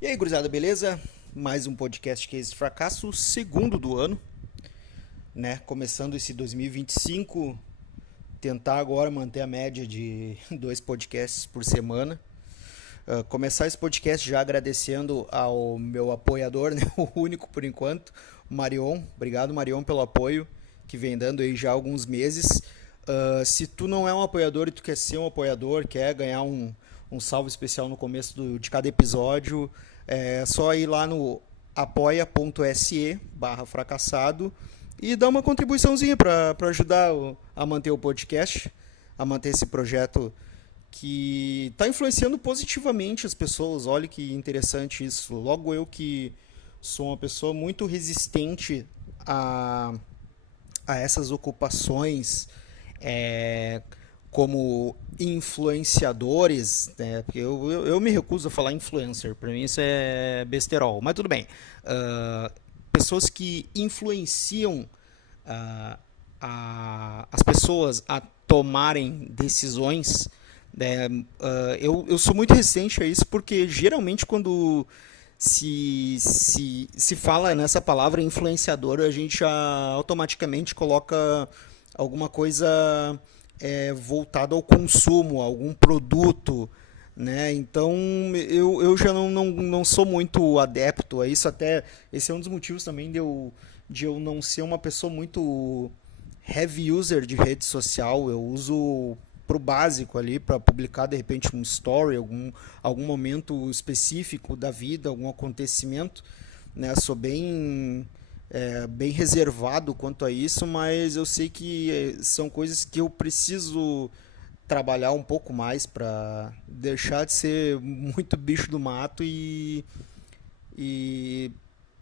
E aí, gurizada, beleza? Mais um podcast Case de Fracasso, segundo do ano, né? Começando esse 2025, tentar agora manter a média de dois podcasts por semana. Começar esse podcast já agradecendo ao meu apoiador, né? O único por enquanto, o Marion. Obrigado, Marion, pelo apoio que vem dando aí já há alguns meses. Se tu não é um apoiador e tu quer ser um apoiador, quer ganhar um salve especial no começo de cada episódio, é só ir lá no apoia.se/fracassado e dar uma contribuiçãozinha para ajudar a manter o podcast, a manter esse projeto que está influenciando positivamente as pessoas. Olha que interessante isso. Logo eu que sou uma pessoa muito resistente a, a essas ocupações, é, como influenciadores, né? Porque eu me recuso a falar influencer, para mim isso é besterol, mas tudo bem. Pessoas que influenciam uh, as pessoas a tomarem decisões, né? Eu sou muito resistente a isso porque geralmente quando se fala nessa palavra influenciador, a gente já automaticamente coloca alguma coisa voltada ao consumo, algum produto, né? Então eu já não sou muito adepto a isso, até esse é um dos motivos também de eu não ser uma pessoa muito heavy user de rede social. Eu uso pro básico ali para publicar de repente um story, algum momento específico da vida, algum acontecimento, né? Sou bem reservado quanto a isso, mas eu sei que são coisas que eu preciso trabalhar um pouco mais para deixar de ser muito bicho do mato e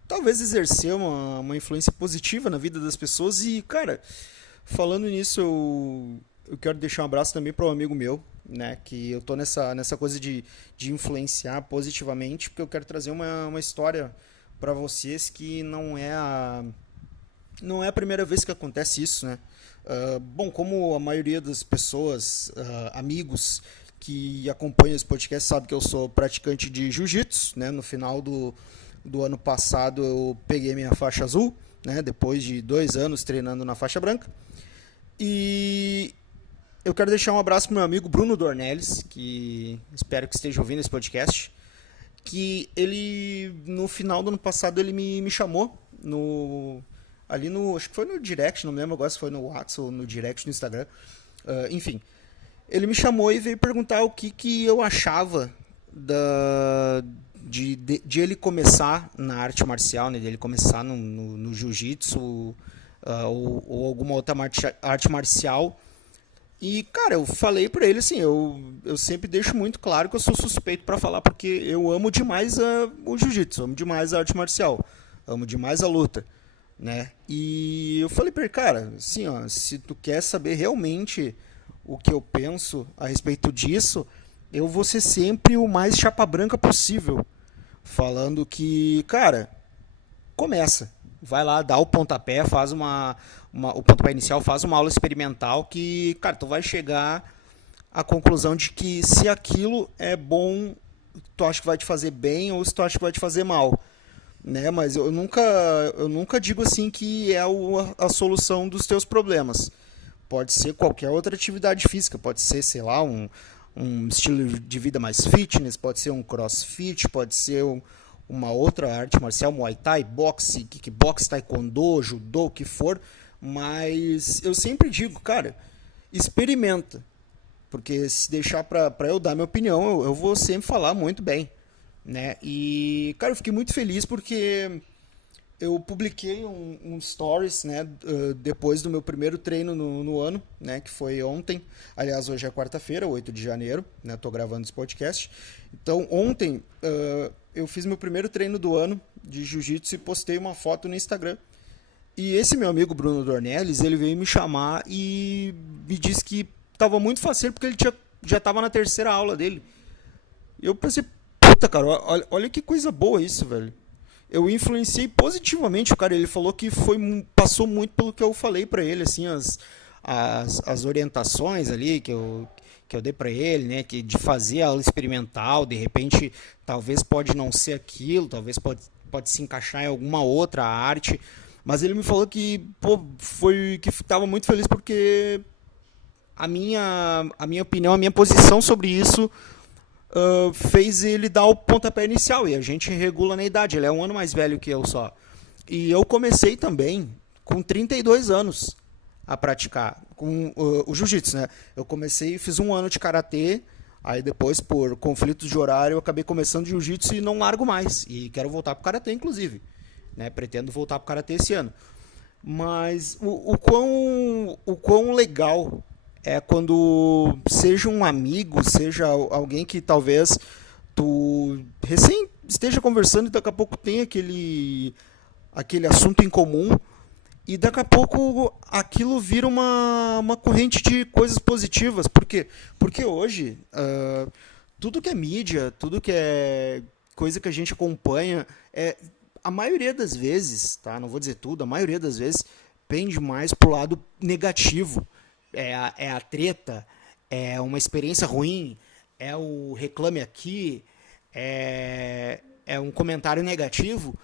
talvez exercer uma influência positiva na vida das pessoas. E, cara, falando nisso, eu quero deixar um abraço também para um amigo meu, né? Que eu tô nessa coisa de influenciar positivamente, porque eu quero trazer uma história para vocês que não é a primeira vez que acontece isso, né? Bom, como a maioria das pessoas, amigos que acompanham esse podcast, sabe que eu sou praticante de jiu-jitsu, né? No final do ano passado eu peguei minha faixa azul, né? Depois de 2 anos treinando na faixa branca. E eu quero deixar um abraço pro meu amigo Bruno Dornelles, que espero que esteja ouvindo esse podcast, que ele, no final do ano passado, ele me chamou ali acho que foi no direct, não me lembro agora se foi no WhatsApp ou no direct no Instagram. Enfim, ele me chamou e veio perguntar o que eu achava de ele começar na arte marcial, né? De ele começar no jiu-jitsu, ou alguma outra arte marcial. E, cara, eu falei pra ele assim, eu sempre deixo muito claro que eu sou suspeito pra falar, porque eu amo demais o jiu-jitsu, amo demais a arte marcial, amo demais a luta, né? E eu falei pra ele, cara, assim, ó, se tu quer saber realmente o que eu penso a respeito disso, eu vou ser sempre o mais chapa branca possível, falando que, cara, começa. Vai lá, dá o pontapé, faz o pontapé inicial, faz uma aula experimental que, cara, tu vai chegar à conclusão de que se aquilo é bom, tu acha que vai te fazer bem ou se tu acha que vai te fazer mal, né? Mas eu nunca digo assim que é a solução dos teus problemas. Pode ser qualquer outra atividade física, pode ser, sei lá, um estilo de vida mais fitness, pode ser um crossfit, pode ser uma outra arte marcial, muay thai, boxe, kickbox, taekwondo, judô, o que for. Mas eu sempre digo, cara, experimenta. Porque se deixar pra eu dar minha opinião, eu vou sempre falar muito bem, né? E, cara, eu fiquei muito feliz porque eu publiquei um stories, né, depois do meu primeiro treino no ano, né, que foi ontem. Aliás, hoje é quarta-feira, 8 de janeiro, né, tô gravando esse podcast. Então, ontem eu fiz meu primeiro treino do ano de jiu-jitsu e postei uma foto no Instagram. E esse meu amigo Bruno Dornelles, ele veio me chamar e me disse que tava muito faceiro porque ele já tava na terceira aula dele. E eu pensei, puta, cara, olha que coisa boa isso, velho. Eu influenciei positivamente o cara. Ele falou que passou muito pelo que eu falei pra ele, assim, as orientações ali que eu dei para ele, né, que de fazer aula experimental, de repente, talvez pode não ser aquilo, talvez pode se encaixar em alguma outra arte, mas ele me falou que, pô, foi que estava muito feliz porque a minha opinião, a minha posição sobre isso fez ele dar o pontapé inicial. E a gente regula na idade. Ele é um ano mais velho que eu só. E eu comecei também com 32 anos a praticar com o jiu-jitsu, né? Eu comecei e fiz um ano de karatê. Aí depois, por conflitos de horário, eu acabei começando jiu-jitsu e não largo mais. E quero voltar pro karatê, inclusive. Né? Pretendo voltar pro karatê esse ano. Mas o quão legal é quando seja um amigo, seja alguém que talvez tu recém esteja conversando e daqui a pouco tem aquele assunto em comum e daqui a pouco aquilo vira uma corrente de coisas positivas. Por quê? Porque hoje tudo que é mídia, tudo que é coisa que a gente acompanha, a maioria das vezes, tá? Não vou dizer tudo, a maioria das vezes pende mais pro lado negativo. É a treta, é uma experiência ruim, é o reclame aqui, é um comentário negativo.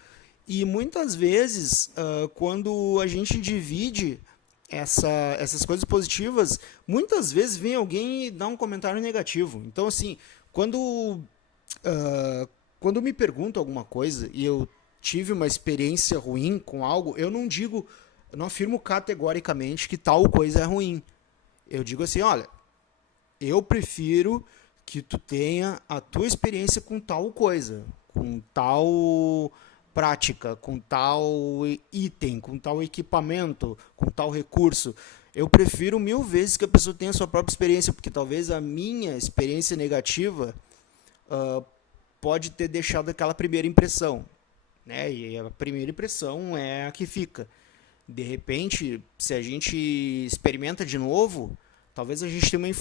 E muitas vezes, quando a gente divide essas coisas positivas, muitas vezes vem alguém e dá um comentário negativo. Então, assim, quando, quando me perguntam alguma coisa e eu tive uma experiência ruim com algo, eu não afirmo categoricamente que tal coisa é ruim. Eu digo assim, olha, eu prefiro que tu tenha a tua experiência com tal coisa, com tal prática, com tal item, com tal equipamento, com tal recurso. Eu prefiro mil vezes que a pessoa tenha a sua própria experiência, porque talvez a minha experiência negativa pode ter deixado aquela primeira impressão, né? E a primeira impressão é a que fica. De repente, se a gente experimenta de novo, talvez a gente tenha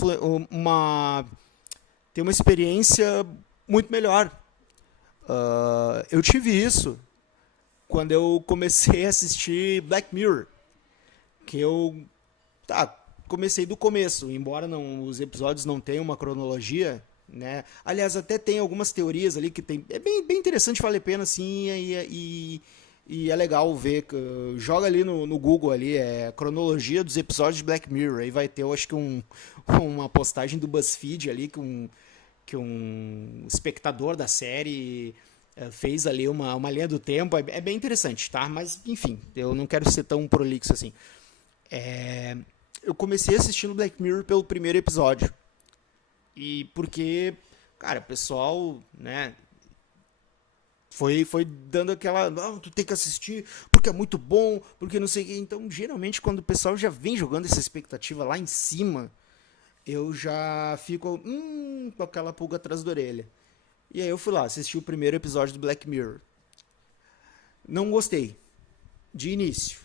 tenha uma experiência muito melhor. Eu tive isso quando eu comecei a assistir Black Mirror, que eu comecei do começo, embora os episódios não tenham uma cronologia, né? Aliás, até tem algumas teorias ali que tem, é bem interessante, vale a pena assim, e é legal ver. Joga ali no Google ali, cronologia dos episódios de Black Mirror. Aí vai ter, eu acho que uma postagem do BuzzFeed ali que um espectador da série fez ali uma linha do tempo. É bem interessante, tá? Mas, enfim, eu não quero ser tão prolixo assim. Eu comecei assistindo Black Mirror pelo primeiro episódio. E porque, cara, o pessoal, né, foi dando aquela, não, tu tem que assistir porque é muito bom, porque não sei o que. Então, geralmente, quando o pessoal já vem jogando essa expectativa lá em cima, eu já fico com aquela pulga atrás da orelha. E aí eu fui lá, assisti o primeiro episódio do Black Mirror. Não gostei, de início.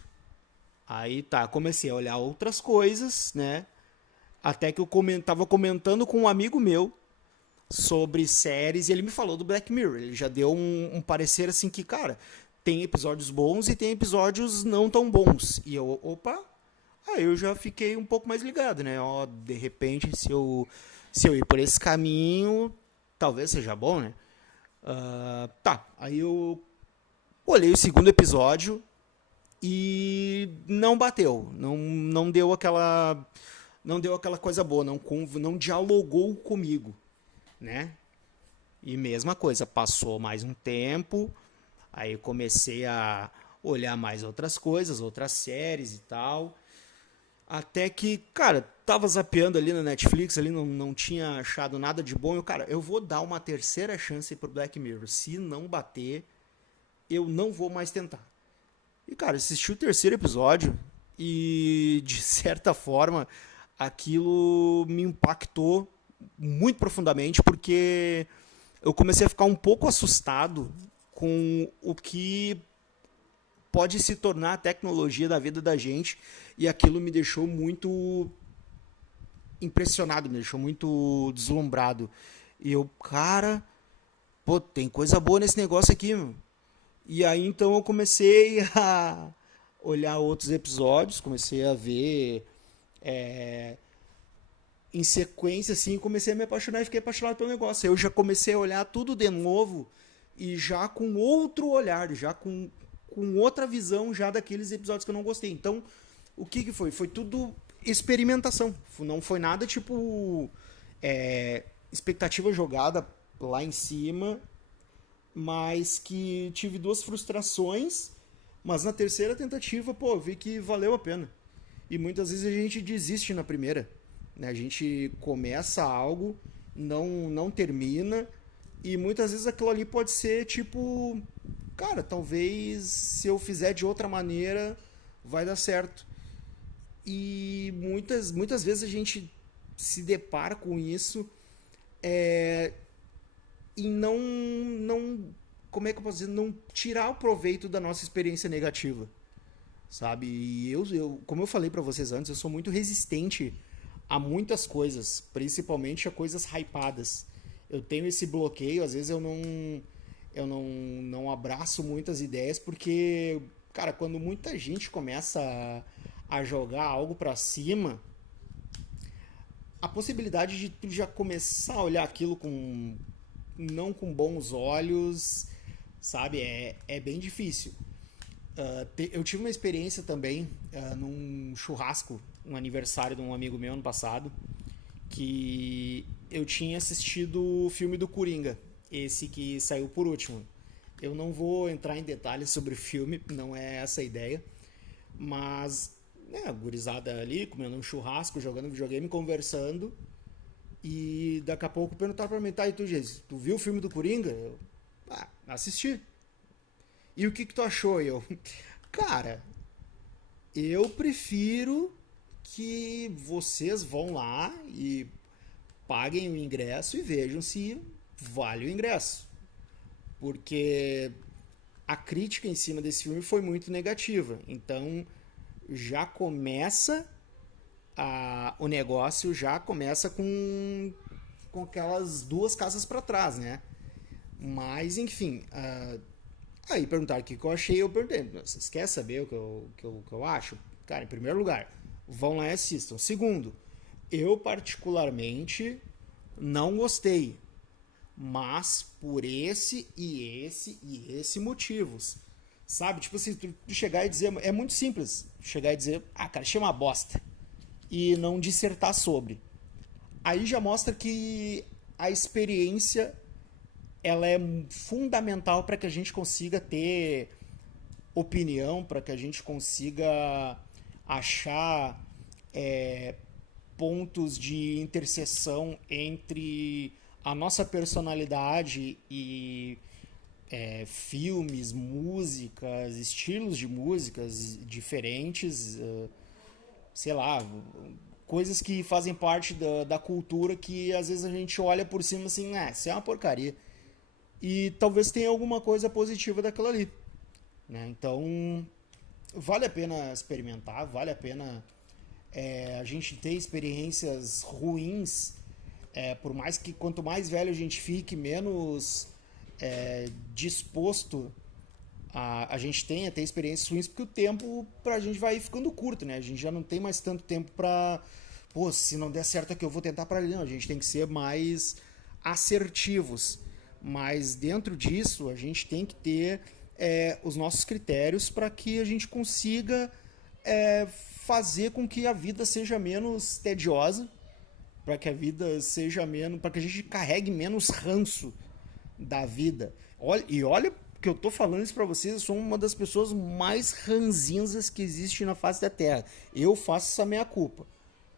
Aí tá, comecei a olhar outras coisas, né? Até que eu tava comentando com um amigo meu sobre séries e ele me falou do Black Mirror. Ele já deu um parecer assim que, cara, tem episódios bons e tem episódios não tão bons. E eu, opa, aí eu já fiquei um pouco mais ligado, né? Ó, de repente, se eu ir por esse caminho, talvez seja bom, né? Tá, aí eu olhei o segundo episódio e não bateu, não deu aquela coisa boa, não dialogou comigo, né? E mesma coisa, passou mais um tempo, aí eu comecei a olhar mais outras coisas, outras séries e tal, até que, cara, tava zapeando ali na Netflix, ali não tinha achado nada de bom, eu vou dar uma terceira chance pro Black Mirror, se não bater, eu não vou mais tentar. E, cara, assisti o terceiro episódio e, de certa forma, aquilo me impactou muito profundamente, porque eu comecei a ficar um pouco assustado com o que pode se tornar a tecnologia da vida da gente, e aquilo me deixou muito impressionado, me deixou muito deslumbrado. E eu, cara, pô, tem coisa boa nesse negócio aqui, meu. E aí então eu comecei a olhar outros episódios, comecei a ver em sequência, assim, comecei a me apaixonar e fiquei apaixonado pelo negócio. Eu já comecei a olhar tudo de novo e já com outro olhar, já com outra visão já daqueles episódios que eu não gostei. Então, o que foi? Foi tudo experimentação. Não foi nada tipo expectativa jogada lá em cima, mas que tive duas frustrações, mas na terceira tentativa, pô, vi que valeu a pena. E muitas vezes a gente desiste na primeira, né? A gente começa algo, não termina, e muitas vezes aquilo ali pode ser tipo, cara, talvez se eu fizer de outra maneira vai dar certo. E muitas vezes a gente se depara com isso e não, como é que eu posso dizer, não tirar o proveito da nossa experiência negativa, sabe? E como eu falei pra vocês antes, eu sou muito resistente a muitas coisas, principalmente a coisas hypadas. Eu tenho esse bloqueio, às vezes eu não abraço muitas ideias porque, cara, quando muita gente começa a jogar algo pra cima, a possibilidade de tu já começar a olhar aquilo com não com bons olhos, sabe? É bem difícil. Eu tive uma experiência também num churrasco, um aniversário de um amigo meu ano passado, que eu tinha assistido o filme do Coringa, esse que saiu por último. Eu não vou entrar em detalhes sobre o filme, não é essa a ideia, mas a gurizada ali, comendo um churrasco, jogando videogame, conversando, e daqui a pouco perguntaram pra mim, tá, e tu, Jesus, tu viu o filme do Coringa? Eu, assisti. E o que tu achou? Eu, cara, eu prefiro que vocês vão lá e paguem o ingresso e vejam se vale o ingresso. Porque a crítica em cima desse filme foi muito negativa. Então já começa o negócio já começa com aquelas duas casas para trás, né? Mas enfim, aí perguntaram o que eu achei, eu perguntei, vocês querem saber o que eu acho? Cara, em primeiro lugar, vão lá e assistam. Segundo, eu particularmente não gostei, mas por esse motivos. Sabe? Tipo assim, tu chegar e dizer. É muito simples. Chegar e dizer, cara, achei uma bosta. E não dissertar sobre. Aí já mostra que a experiência ela é fundamental para que a gente consiga ter opinião, para que a gente consiga achar pontos de interseção entre a nossa personalidade e filmes, músicas, estilos de músicas diferentes, sei lá, coisas que fazem parte da cultura que às vezes a gente olha por cima assim, isso é uma porcaria. E talvez tenha alguma coisa positiva daquilo ali, né? Então, vale a pena experimentar, vale a pena a gente ter experiências ruins, por mais que quanto mais velho a gente fique, menos disposto a gente tem a ter experiências ruins, porque o tempo pra gente vai ficando curto, né? A gente já não tem mais tanto tempo pra. Pô, se não der certo aqui eu vou tentar pra ali. Não, a gente tem que ser mais assertivos. Mas dentro disso, a gente tem que ter os nossos critérios para que a gente consiga fazer com que a vida seja menos tediosa, para que a vida seja menos. Para que a gente carregue menos ranço da vida. Olha que eu tô falando isso pra vocês, eu sou uma das pessoas mais ranzinzas que existe na face da Terra. Eu faço essa meia culpa.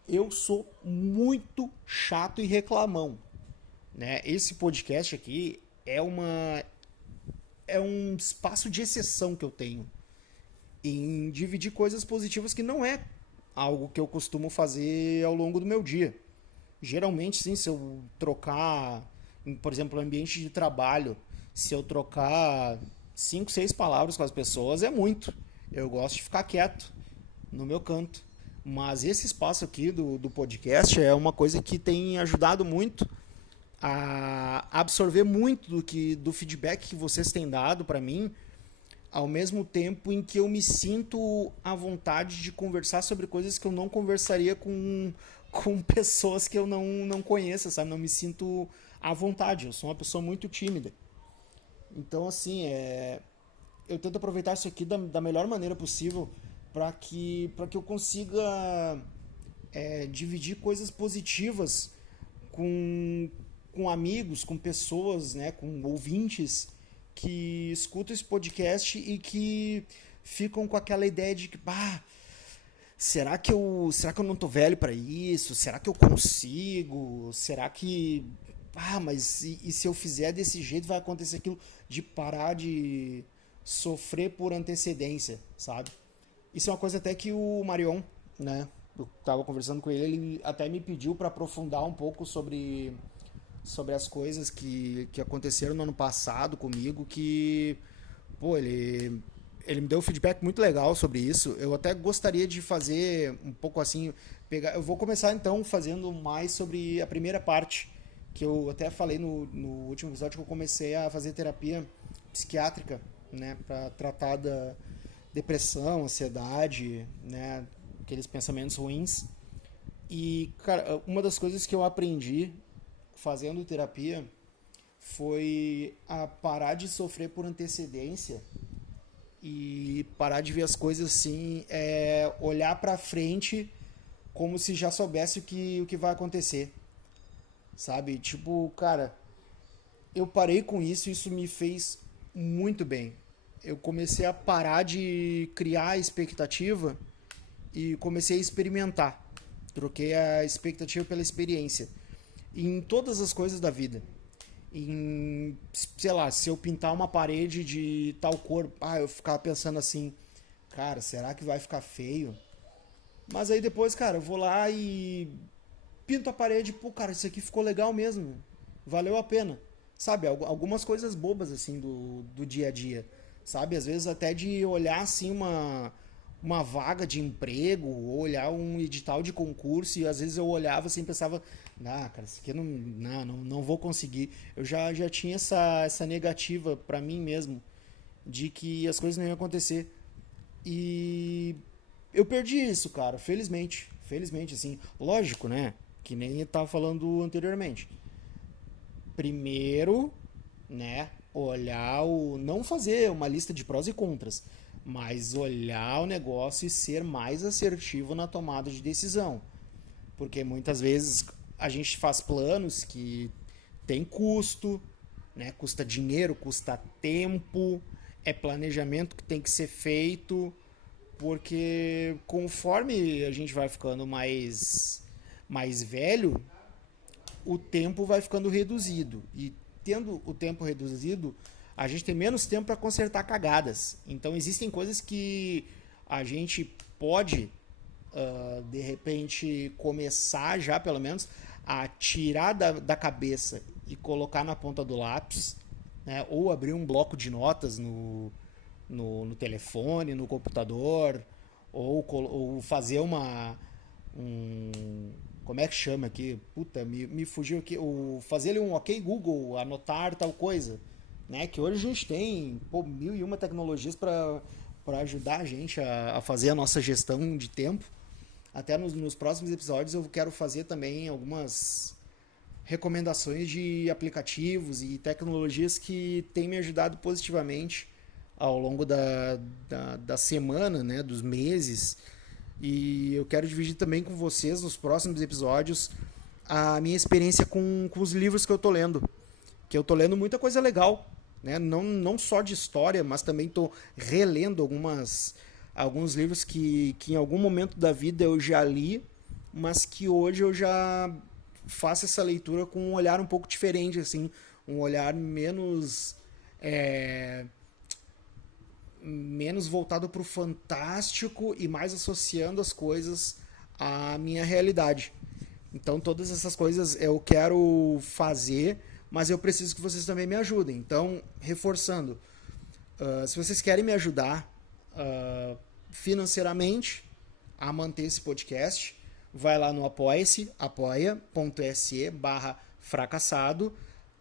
Eu sou muito chato e reclamão, né? Esse podcast aqui é um espaço de exceção que eu tenho em dividir coisas positivas que não é algo que eu costumo fazer ao longo do meu dia. Geralmente, sim, se eu trocar, por exemplo, ambiente de trabalho, se eu trocar 5, 6 palavras com as pessoas, é muito. Eu gosto de ficar quieto no meu canto. Mas esse espaço aqui do podcast é uma coisa que tem ajudado muito a absorver muito do feedback que vocês têm dado para mim, ao mesmo tempo em que eu me sinto à vontade de conversar sobre coisas que eu não conversaria com pessoas que eu não conheço, sabe? Não me sinto à vontade. Eu sou uma pessoa muito tímida. Então, assim, eu tento aproveitar isso aqui da melhor maneira possível para que eu consiga dividir coisas positivas com, com amigos, com pessoas, né, com ouvintes que escutam esse podcast e que ficam com aquela ideia de que, bah, será que eu não tô velho para isso? Será que eu consigo? Será que mas e se eu fizer desse jeito vai acontecer aquilo de parar de sofrer por antecedência, sabe? Isso é uma coisa até que o Marion, né? Eu tava conversando com ele até me pediu para aprofundar um pouco sobre as coisas que aconteceram no ano passado comigo, que, pô, ele me deu um feedback muito legal sobre isso. Eu até gostaria de fazer um pouco assim, eu vou começar então fazendo mais sobre a primeira parte, que eu até falei no último episódio que eu comecei a fazer terapia psiquiátrica, né, para tratar da depressão, ansiedade, né, aqueles pensamentos ruins. E, cara, uma das coisas que eu aprendi fazendo terapia foi a parar de sofrer por antecedência e parar de ver as coisas assim, olhar pra frente como se já soubesse o que vai acontecer, sabe? Tipo, cara, eu parei com isso e isso me fez muito bem. Eu comecei a parar de criar expectativa e comecei a experimentar. Troquei a expectativa pela experiência. Em todas as coisas da vida. Sei lá, se eu pintar uma parede de tal cor, eu ficava pensando assim, cara, será que vai ficar feio? Mas aí depois, cara, eu vou lá e pinto a parede, pô, cara, isso aqui ficou legal mesmo. Valeu a pena. Sabe, algumas coisas bobas assim do dia a dia. Sabe, às vezes até de olhar assim uma vaga de emprego, ou olhar um edital de concurso, e às vezes eu olhava assim e pensava, cara, isso aqui não vou conseguir. Eu já tinha essa negativa pra mim mesmo, de que as coisas não iam acontecer. E eu perdi isso, cara, felizmente. Felizmente, assim, lógico, né? Que nem eu tava falando anteriormente. Primeiro, né, olhar não fazer uma lista de prós e contras, mas olhar o negócio e ser mais assertivo na tomada de decisão. Porque muitas vezes a gente faz planos que tem custo, né? Custa dinheiro, custa tempo, é planejamento que tem que ser feito, porque conforme a gente vai ficando mais velho, o tempo vai ficando reduzido. E tendo o tempo reduzido, a gente tem menos tempo para consertar cagadas. Então existem coisas que a gente pode, de repente, começar já, pelo menos, a tirar da cabeça e colocar na ponta do lápis, né? Ou abrir um bloco de notas no telefone, no computador, ou fazer como é que chama aqui? Puta, me fugiu aqui. Fazer um ok Google, anotar tal coisa. Né? Que hoje a gente tem mil e uma tecnologias para ajudar a gente a fazer a nossa gestão de tempo. Até nos próximos episódios eu quero fazer também algumas recomendações de aplicativos e tecnologias que têm me ajudado positivamente ao longo da semana, né, dos meses. E eu quero dividir também com vocês nos próximos episódios a minha experiência com os livros que eu tô lendo. Que eu tô lendo muita coisa legal, né? Não só de história, mas também tô relendo alguns livros que em algum momento da vida eu já li, mas que hoje eu já faço essa leitura com um olhar um pouco diferente, assim, um olhar menos voltado para o fantástico e mais associando as coisas à minha realidade. Então todas essas coisas eu quero fazer, mas eu preciso que vocês também me ajudem. Então, reforçando, se vocês querem me ajudar financeiramente a manter esse podcast, vai lá no apoia-se, apoia.se/fracassado,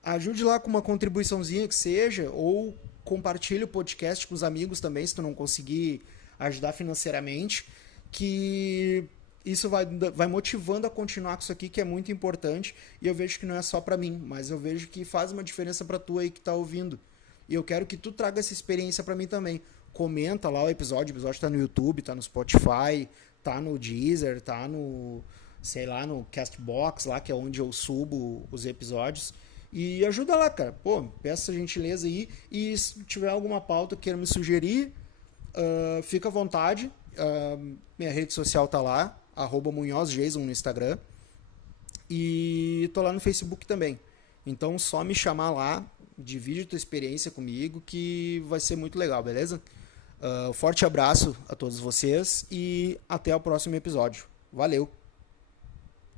ajude lá com uma contribuiçãozinha que seja, ou compartilhe o podcast com os amigos também, se tu não conseguir ajudar financeiramente, que isso vai motivando a continuar com isso aqui, que é muito importante, e eu vejo que não é só pra mim, mas eu vejo que faz uma diferença pra tu aí que tá ouvindo. E eu quero que tu traga essa experiência pra mim também. Comenta lá o episódio tá no YouTube, tá no Spotify, tá no Deezer, tá no, sei lá, no Castbox lá, que é onde eu subo os episódios. E ajuda lá, cara. Pô, peça gentileza aí. E se tiver alguma pauta que queira me sugerir, fica à vontade. Minha rede social tá lá, @munhozjason no Instagram. E tô lá no Facebook também. Então só me chamar lá, divide tua experiência comigo que vai ser muito legal, beleza? Forte abraço a todos vocês e até o próximo episódio. Valeu!